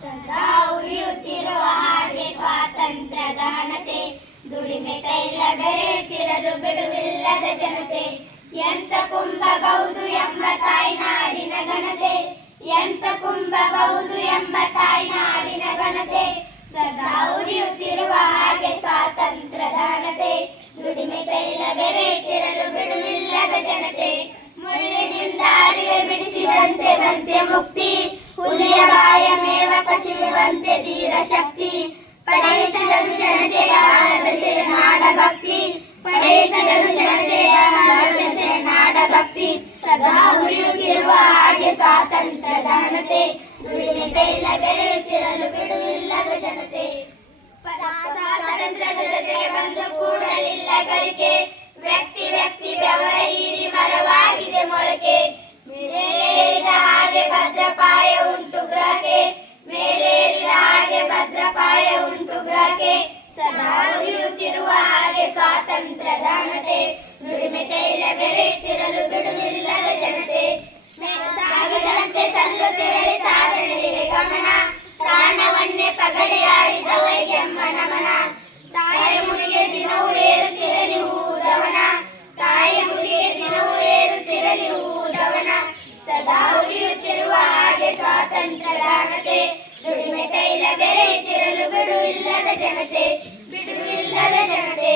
ಸದಾ ಉರಿಯುತ್ತಿರುವ ಹಾಗೆ ಸ್ವಾತಂತ್ರ್ಯದ ಹಣತೆ. ದುಡಿಮೆ ತೈಲ ಬೆರೆಯುತ್ತಿರಲು ಬಿಡುವಿಲ್ಲದ ಜನತೆ. ಎಂತ ಕುಂಭಬಹುದು ಎಂಬ ತಾಯ್ನಾಡಿನ ಘನತೆ. ಎಂತ ಕುಂಭಬಹುದು ಎಂಬ ಭಕ್ತಿ ಸದಾ ಉರಿಯುತ್ತಿರುವ ಹಾಗೆ ಸ್ವಾತಂತ್ರ್ಯದ ಹಣತೆ ದುಡಿಮೆ ತೈಲ ಬೆರೆಯುತ್ತಿರಲು ಬಿಡುವಿಲ್ಲದ ಜನತೆ. ಸ್ವಾತಂತ್ರ್ಯದ ಜೊತೆಗೆ ಬಂದು ಕೂಡಲಿಲ್ಲ ಗಳಿಕೆ. ಬೆರೆಯುತ್ತಿರಲು ಬಿಡುವಿಲ್ಲದ ಜನತೆ. ಸಾಗದಂತೆ ಸಲ್ಲುತ್ತಿರಲಿ ಸಾಧನೆಗೆ ಗಮನ. ಪ್ರಾಣವನ್ನೇ ಪಗಡೆಯಾಡಿದವರಿಗೆ ಅಮ್ಮ ನಮನ ತಾಯಿ ಮುಡಿಗೆ ದಿನವೂ ಏರುತ್ತಿರಲಿ ಹೂದವನ ತಾಯಿ ಮುಡಿಗೆ ದಿನವೂ ಏರುತ್ತಿರಲಿ ಹೂದವನ ಸದಾ ಉರಿಯುತ್ತಿರುವ ಹಾಗೆ ಸ್ವಾತಂತ್ರ್ಯ ಹಣತೆ. ದುಡಿಮೆ ತೈಲ ಬೆರೆಯುತ್ತಿರಲು ಬಿಡುವಿಲ್ಲದ ಜನತೆ. ಬಿಡುವಿಲ್ಲದ ಜನತೆ.